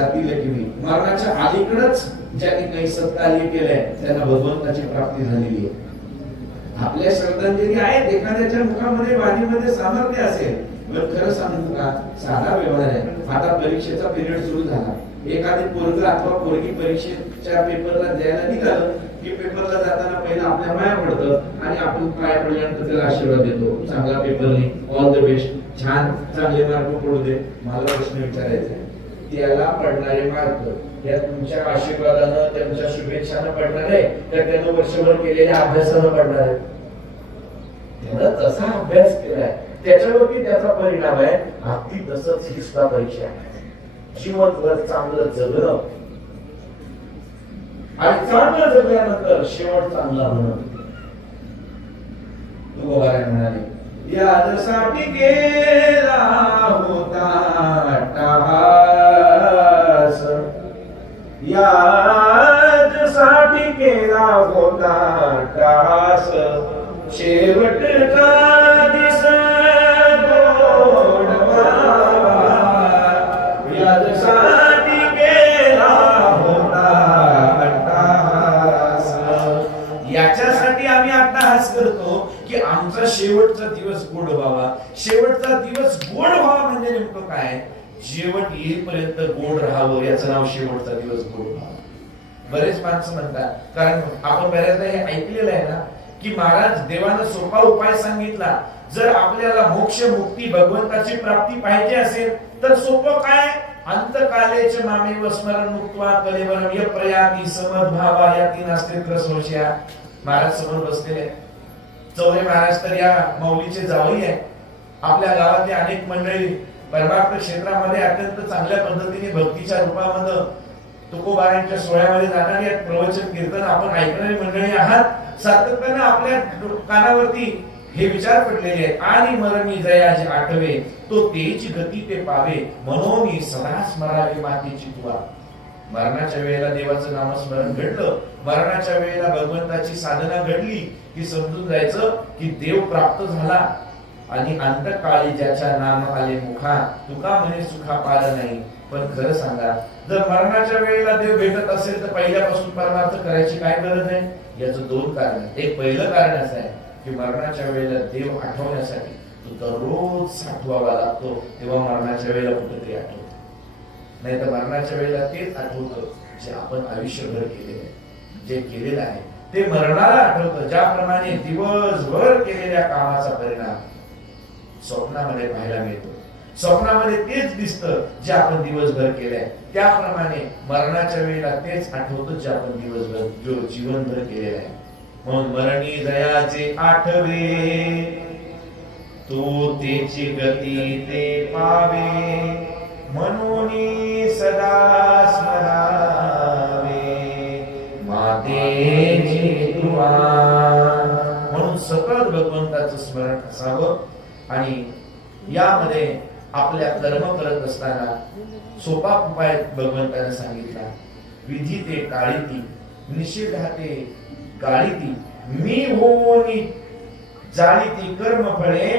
जातील की मरणाच्या अलीकडच ज्यांनी काही सत्कार्य केलंय त्यांना भगवंताची प्राप्ती झालेली आहे. आपल्या श्रद्धांजली आहेत. एखाद्याच्या मुखामध्ये वाणीमध्ये सामर्थ्य असेल पण खरं सांगू का? साधा व्यवहार आहे. आता परीक्षेचा पिरियड सुरू झाला. एखादी पोरग अथवा पोरगी परीक्षेच्या पेपरला द्यायला निघालं की पेपरला जाताना पहिला आपल्या पाया पडतं आणि आपण पाया पडल्यानंतर त्याला आशीर्वाद देतो. चांगला पेपर नाही. ऑल द बेस्ट छान. चांगले मार्क पडू दे. मला प्रश्न विचारायचा आहे. त्याला पडणारे मार्ग. या तुमच्या आशीर्वादानं त्यांच्या शुभेच्छानं पडणार आहे तर त्यानं वर्षभर केलेल्या अभ्यासानं पडणार. आहे त्यानं तसा अभ्यास केलाय. त्याच्यावरती त्याचा परिणाम आहे. अगदी तसंच ही सुद्धा परीक्षा आहे. जीवनभर चांगलं जगणं. आणि चांगलं जगल्यानंतर शेवट चांगला होणं. तुकोबाराय म्हणाले. यासाठी गेला होता टहास यादसाठी केला होता टहास शेवट का करतो की आमचा शेवटचा दिवस गोड व्हावा. शेवटचा दिवस गोड व्हावा म्हणजे नेमकं काय? शेवट येईपर्यंत गोड राहावं याचं नाव शेवटचा दिवस गोड व्हावा. बरेच माणसं म्हणतात कारण आपण बऱ्याचदा हे ऐकलेलं आहे ना की महाराज देवानं सोपा उपाय सांगितला. जर आपल्याला मोक्ष मुक्ती भगवंताची प्राप्ती पाहिजे असेल तर सोपं काय? अंतकालेच मामे व स्मरण मुक्त्वा कलेवरम य प्रयाती समद्भावा याती नास्ते त्रसोशिया महाराज समोर बसलेले चौरे महाराज तर या मौलीचे जावई आहे. आपल्या गावातली अनेक मंडळी परमार्थ क्षेत्रामध्ये अत्यंत चांगल्या पद्धतीने भक्तीच्या रूपामध्ये तुकोबारांच्या सोहळ्यामध्ये जाणारी प्रवचन कीर्तन आपण ऐकणारी मंडळी आहात. सातत्यानं आपल्या कानावरती हे विचार पडलेले आहेत. आणि मरणी जयाचे आठवे तो तेची गती ते पावे. म्हणून सदा स्मरावे मातेची तुला मरणाच्या वेळेला देवाचं नामस्मरण घडलं. मरणाच्या वेळेला भगवंताची साधना घडली. की समजून जायचं की देव प्राप्त झाला. आणि अंतकाळी ज्याच्या नाम आले मुखा तुका म्हणे सुखा पाल नाही. पण खरं सांगा जर मरणाच्या वेळेला देव भेटत असेल तर पहिल्यापासून परमार्थ करायची काय गरज आहे? याचं दोन कारण एक पहिलं कारण असं आहे की मरणाच्या वेळेला देव आठवण्यासाठी तो दररोज साठवावा लागतो. तेव्हा मरणाच्या वेळेला कुठेतरी आठवतो. नाही तर मरणाच्या वेळेला तेच आठवतं जे आपण आयुष्यभर केलेलं आहे. जे केलेलं आहे. ते मरणाला आठवतं. ज्याप्रमाणे दिवसभर केलेल्या कामाचा परिणाम स्वप्नामध्ये पाहायला मिळतो. स्वप्नामध्ये तेच दिसतं जे आपण दिवसभर केलंय. त्याप्रमाणे मरणाच्या वेळेला तेच आठवतं जे आपण दिवसभर जो जीवनभर केलेलं आहे. म्हणून मरणी जयाचे आठवे तो तेची गती ते पावे. म्हणून देवाचं स्मरण असावं आणि यामध्ये आपल्या कर्म करत असताना सोपा उपाय भगवंताने सांगितला. विधी ते काळीती निषेधा ते गाळीती मी होऊनी जाळीती कर्म फळे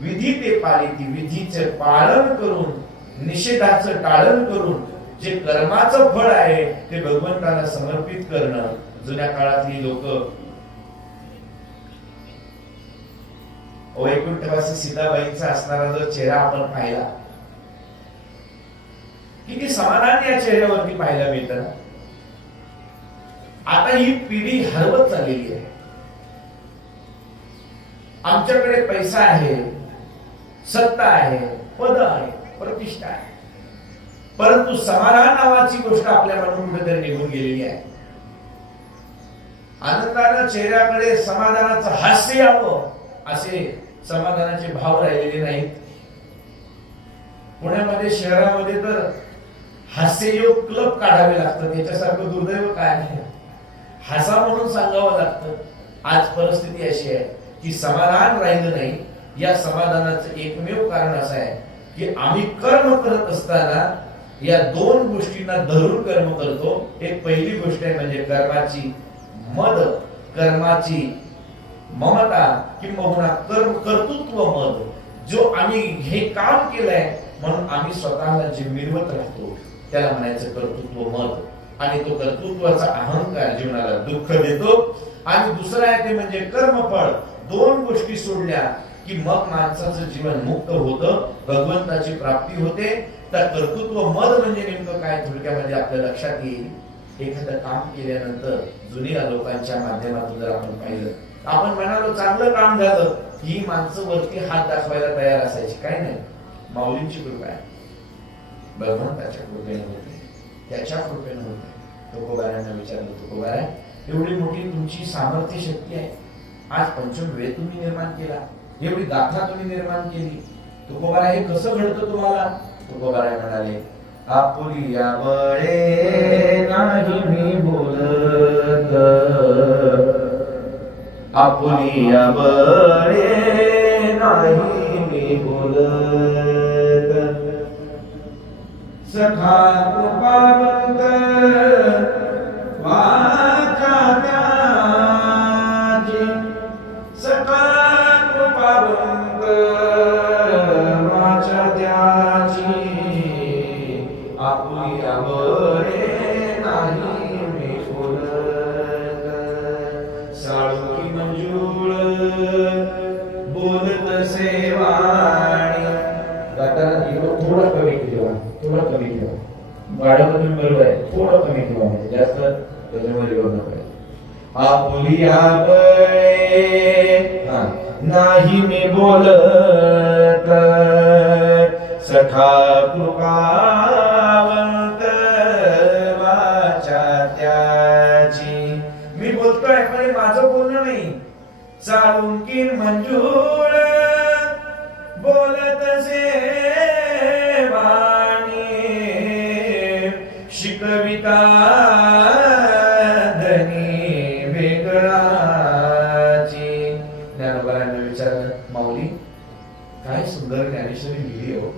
विधी ते पालिती विधीचे पालन करून निषेधाचं टाळण करून जे कर्माचं फळ आहे ते भगवंताला समर्पित करणं. जुन्या काळातली लोक वैकुंठवासी सीताबाईंचा असणारा जो चेहरा आपण पाहिला. किती समाधान या चेहऱ्यावरती पाहायला मिळतं आता ही पिढी हरवत चाललेली आहे. आमच्याकडे पैसा आहे सत्ता आहे पद आहे प्रतिष्ठा आहे. परंतु समाधान नावाची गोष्ट आपल्याकडून कुठेतरी निघून गेलेली आहे. आनंदानं चेहऱ्याकडे समाधानाचं हास्य यावं असे समाधानाचे भाव राहिलेले नाहीत. पुण्यामध्ये शहरामध्ये तर हास्ययोग क्लब काढावे लागतात. याच्यासारखं दुर्दैव काय आहे? हसा म्हणून सांगावं लागतं. आज परिस्थिती अशी आहे की समाधान राहिलं नाही. या समाधानाचं एकमेव कारण असं आहे की आम्ही कर्म करत असताना या दोन गोष्टींना धरून कर्म करतो. एक पहिली गोष्ट आहे म्हणजे कर्माची मद कर्माची ममता किंबहुना कर्म कर्तृत्व मत जो आम्ही हे काम केलंय म्हणून आम्ही स्वतःला जे मिळवत राहतो त्याला म्हणायचं कर्तृत्व मत आणि तो कर्तृत्वाचा अहंकार जीवनाला दुःख देतो. आणि दुसरं आहे ते म्हणजे कर्मफळ. दोन गोष्टी सोडल्या की मग माणसाचं जीवन मुक्त होतं भगवंताची प्राप्ती होते. तर कर्तृत्व मत म्हणजे नेमकं काय? थोडक्यामध्ये आपल्या लक्षात येईल. एखादं काम केल्यानंतर जुन्या लोकांच्या माध्यमातून जर आपण पाहिलं आपण म्हणालो चांगलं काम झालं. ही माणसं वरती हात दाखवायला तयार असायची. काय नाही. माऊलींची कृपा आहे. भगवंताच्या कृपेने होते. त्याच्या कृपेने होते. तुकोबाऱ्यांना विचारलं तुकोबारा एवढी मोठी तुमची सामर्थ्य शक्ती आहे. आज पंचम वेळ तुम्ही निर्माण केला. एवढी गाथा तुम्ही निर्माण केली. तुकोबारा हे कसं घडतं तुम्हाला? तुकोबारा म्हणाले आपुलिया बळे नाही मी बोलत. आपुलिया बळे नाही मी बोलत सखा कृपावंत वाचा त्याची सखा सेवाणी. गाताना किंवा थोडं कमी ठेवा थोडं कमी ठेवा वाढवलं तुम्ही बरोबर आहे थोडं कमी ठेवा म्हणजे जास्त त्याच्यामध्ये एवढं नको. आहे. आपुलिया नाही मी बोलत सखा कृपावंत वाचा त्याची. मी बोलतोय पण माझं बोलणं नाही. चालून की मंजूर बोलत से वाणी. शिकविता धनी वेगळाची. ज्ञानोबारांना विचारलं माऊली काय सुंदर ज्ञानेश्वरी लिहिली हो.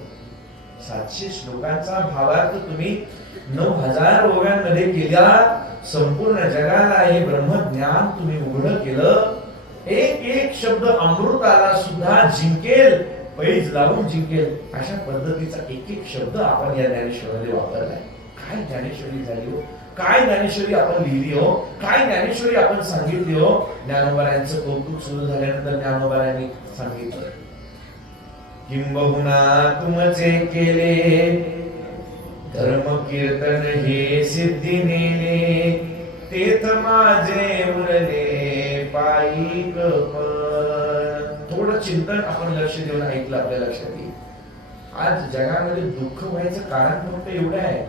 सातशे श्लोकांचा भावार्थ तुम्ही नऊ हजार ओव्यांमध्ये केल्या. संपूर्ण जगाला हे ब्रह्मज्ञान तुम्ही उघड केलं. एक एक शब्द अमृताला सुद्धा जिंकेल. पैज लावून जिंकेल अशा पद्धतीचा एक एक शब्द आपण या ज्ञानेश्वरीमध्ये वापरलाय. काय ज्ञानेश्वरी झाली हो? काय ज्ञानेश्वरी आपण लिहिली हो? काय ज्ञानेश्वरी आपण सांगितली हो? ज्ञानोबारायांचं कौतुक सुरू झाल्यानंतर ज्ञानोबारायांनी सांगितलं किंबहुना तुमचे केले धर्म कीर्तन हे सिद्धी नेले तेथ माझे उरले पायी पण थोडं चिंतन आपण लक्ष देऊन ऐकलं आपल्या लक्षात येईल. आज जगामध्ये दुःख व्हायचं कारण फक्त एवढं आहे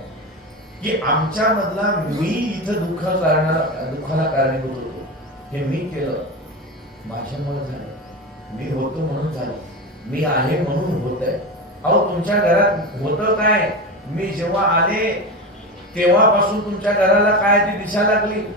की आमच्या मधला मी इथं दुःख कारणाला दुःखाला कारणीभूत होतो. हे मी केलं. माझ्यामुळे झालं. मी होतो म्हणून झालं. मी आहे म्हणून होत आहे. अहो तुमच्या घरात होतं काय? मी जेव्हा आले तेव्हापासून तुमच्या घराला काय ती दिशा लागली?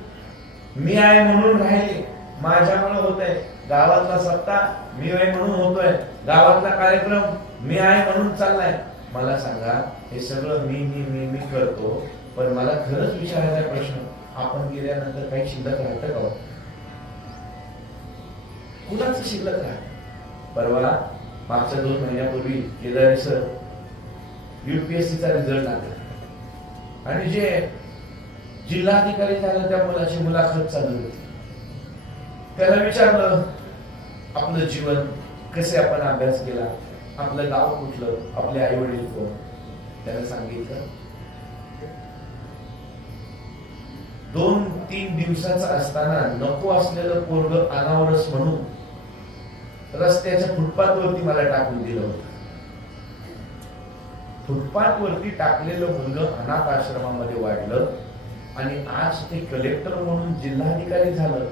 मी आहे म्हणून राहिले. माझ्यामुळे होत आहे. गावातला सत्ता मी आहे म्हणून होतोय. गावातला कार्यक्रम मी आहे म्हणून चाललाय. मला सांगा हे सगळं मी मी मी मी करतो पण मला खरंच विचारायचा प्रश्न आपण गेल्यानंतर काही शिल्लक राहतं का हो? कुणाच शिल्लक राहत? परवा मागच्या दोन महिन्यापूर्वी केदारी सर युपीएससीचा चा रिझल्ट लागला आणि जे जिल्हाधिकारी झालं त्या मुलाची मुलाखत चालू होती. त्याला विचारलं आपलं जीवन कसे आपण अभ्यास केला आपलं गाव कुठलं आपले आई वडील कोण? त्याला सांगितलं. दोन तीन दिवसाचा असताना नको असलेलं पोरग अनावरस म्हणून रस्त्याच्या फुटपाथ वरती मला टाकून दिलं होतं. फुटपाथ वरती टाकलेलं मुलगा अनाथ आश्रमामध्ये वाढलं आणि आज ते कलेक्टर म्हणून जिल्हाधिकारी झालं.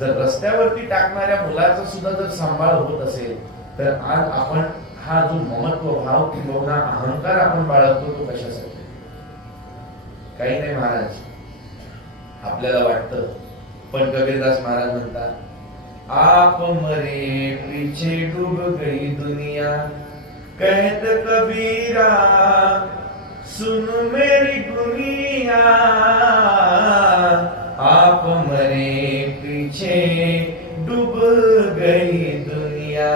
जर रस्त्यावरती टाकणाऱ्या मुलाचा सुद्धा जर सांभाळ होत असेल तर आज आपण हा जो ममत्व भाव किंवा अहंकार आपण बाळगतो तो कशासाठी? काही नाही महाराज. आपल्याला वाटतं. पण कबीरदास महाराज म्हणतात आप मरे पीछे डूब गई दुनिया कहत कबीरा सुन मेरी दुनिया आप मरे पीछे डूब गई दुनिया।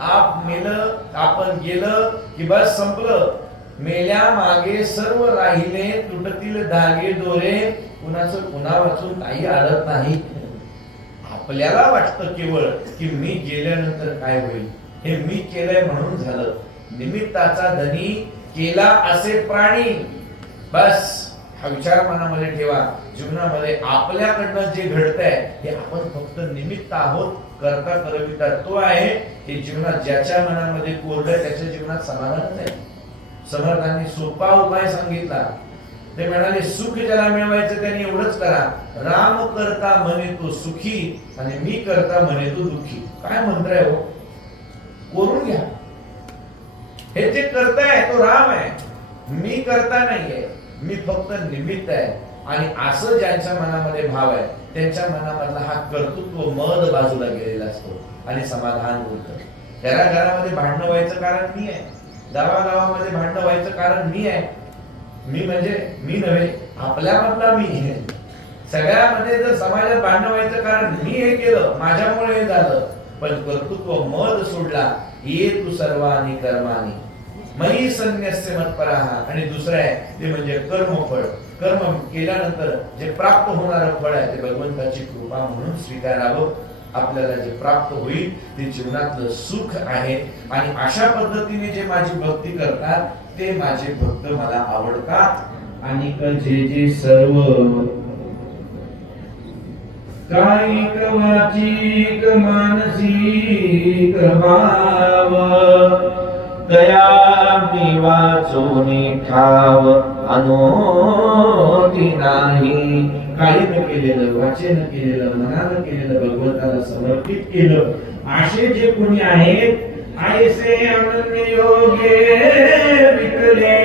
आप मेलं आपण गेलं की बस संपलं. मेल्या मागे सर्व राहिले तुटतील धागे दोरे. कुणाचं कुणा वाचून काही आलं नाही. आपल्याला वाटतं केवळ की मी गेल्यानंतर काय होईल? हे मी केलंय म्हणून झालं. निमित्ताचा धनी केला असे प्राणी. बस. हा विचार मनामध्ये ठेवा. जीवनामध्ये आपल्याकडनं जे घडतंय हे आपण फक्त निमित्त आहोत करता करविता तो आहे. हे जीवनात ज्याच्या मनामध्ये कोरडं त्याच्या जीवनात समाधानच आहे. समर्थांनी सोपा उपाय सांगितला. ते म्हणाले सुख ज्याला मिळवायचं त्यांनी एवढंच करा. राम करता म्हणे तो सुखी आणि मी करता म्हणे तो दुखी. काय मंत्र आहे हो? कोरून घ्या. हे जे करताय तो राम आहे. मी करता नाहीये. मी फक्त निमित्त आहे. आणि असं ज्यांच्या मनामध्ये भाव आहे त्यांच्या मनामधला हा कर्तृत्व मध बाजूला गेलेला असतो आणि समाधान होत घराघरामध्ये भांडणं व्हायचं कारण मी आहे. गावागावामध्ये भांडणं व्हायचं कारण मी आहे. मी म्हणजे मी नव्हे आपल्यामधला मी आहे. सगळ्यामध्ये जर समाजात भांडणं व्हायचं कारण मी हे केलं माझ्यामुळे हे झालं पण कर्तृत्व मध सोडला ये तू सर्वानी कर्मानी. मयी संन्यस्य मत्पराहा आणि दुसरं आहे ते म्हणजे कर्मफळ कर्म केल्यानंतर जे प्राप्त होणारं फळ आहे ते भगवंताची कृपा म्हणून स्वीकारावं. आपल्याला जे प्राप्त होईल ते जीवनातलं सुख आहे. आणि अशा पद्धतीने जे माझी भक्ती करतात ते माझे भक्त मला आवडतात. आणि जे जे सर्व कायिक वाचिक मानसिक भाव दयामी वाचून ठाव अनोटी नाही. काहीनं केलेलं वाचन केलेलं मनानं केलेलं भगवंताला समर्पित केलं. असे जे कोणी आहेत ऐसे अनन्य योगे विकले.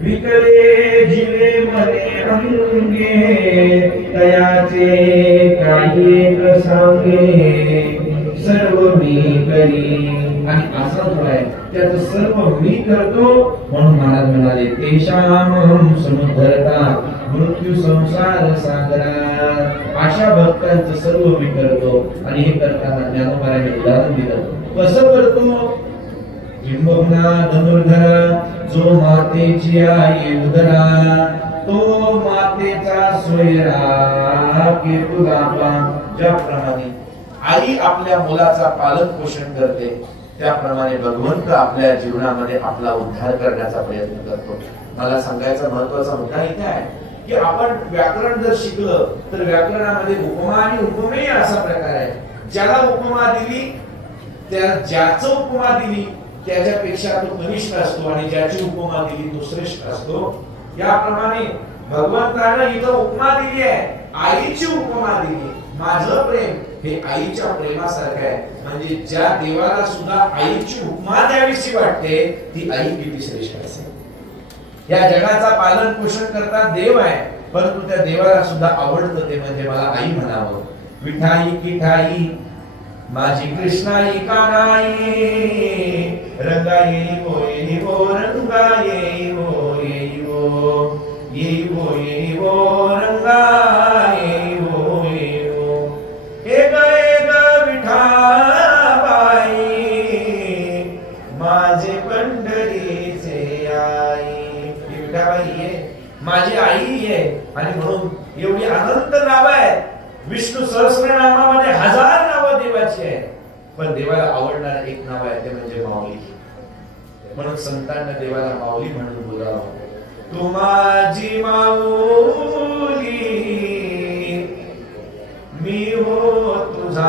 विकले जिवे मने अंगे तयाचे काही एक सांगे. सर्व मी करी. आणि असा जो आहे त्याच सर्व मी करतो. म्हणून महाराज म्हणाले तेषाम समुद्रता मृत्यू संसार सागरात अशा भक्तांचं सर्व मी करतो. आणि हे करताना ज्ञानोबाने उदाहरण दिलं. कसं करतो? किंबहुना धनुर्धर जो मातेची आई उदरा तो मातेचा सोयरा केतुलापा ज्याप्रमाणे आई आपल्या मुलाचा पालन पोषण करते त्याप्रमाणे भगवंत आपल्या जीवनामध्ये आपला उद्धार करण्याचा प्रयत्न करतो. मला सांगायचा महत्त्वाचा मुद्दा इथे आहे की आपण व्याकरण जर शिकलं तर व्याकरणामध्ये उपमा आणि उपमेय असा प्रकार आहे. ज्याला उपमा दिली त्या ज्याचं उपमा दिली त्याच्यापेक्षा तो कनिष्ठ असतो आणि ज्याची उपमा दिली तो श्रेष्ठ असतो. याप्रमाणे भगवंतानं इथं उपमा दिली आहे आईची उपमा दिली माझं प्रेम हे आईच्या प्रेमासारखं आहे. म्हणजे ज्या देवाला सुद्धा आईची उपमा द्यावीशी वाटते ती आई किती श्रेष्ठ असेल. या जगाचा पालन पोषण करता देव आहे परंतु त्या देवाला सुद्धा आवडतं ते म्हणजे मला आई म्हणावं. विठाई किठाई माझी कृष्णाई कानाई रंगाई हो येई हो रंगा येई हो येई हो येई हो येई हो रंगा आई आहे. आणि म्हणून एवढी अनंत नाव आहेत. विष्णू सहस्र नामामध्ये हजार नावं देवाची आहेत. पण देवाला आवडणार एक नाव आहे ते म्हणजे माऊली. म्हणून संतांना देवाला माऊली म्हणून बोलावं. तू माझी माऊली मी हो तुझा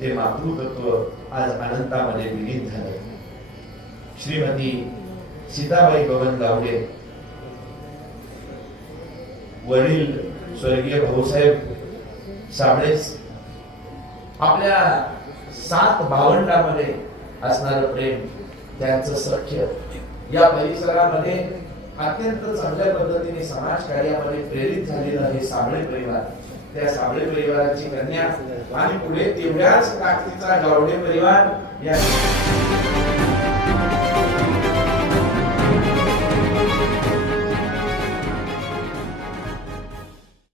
ते मातृतत्व आज अनंतामध्ये विलीन झालं. श्रीमती सीताबाई बबन गावडे वडील स्वर्गीय भाऊसाहेब साबळेच आपल्या सात भावंडामध्ये असणार प्रेम त्यांचं सख्य या परिसरामध्ये अत्यंत चांगल्या पद्धतीने समाज कार्यामध्ये प्रेरित झालेलं हे साबळे परिवार. त्या साबळे परिवाराची कन्या. आणि पुढे तेवढ्याच ताकदीचा गावडे परिवार या